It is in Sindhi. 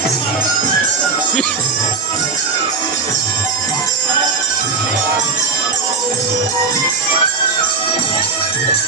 Thank you.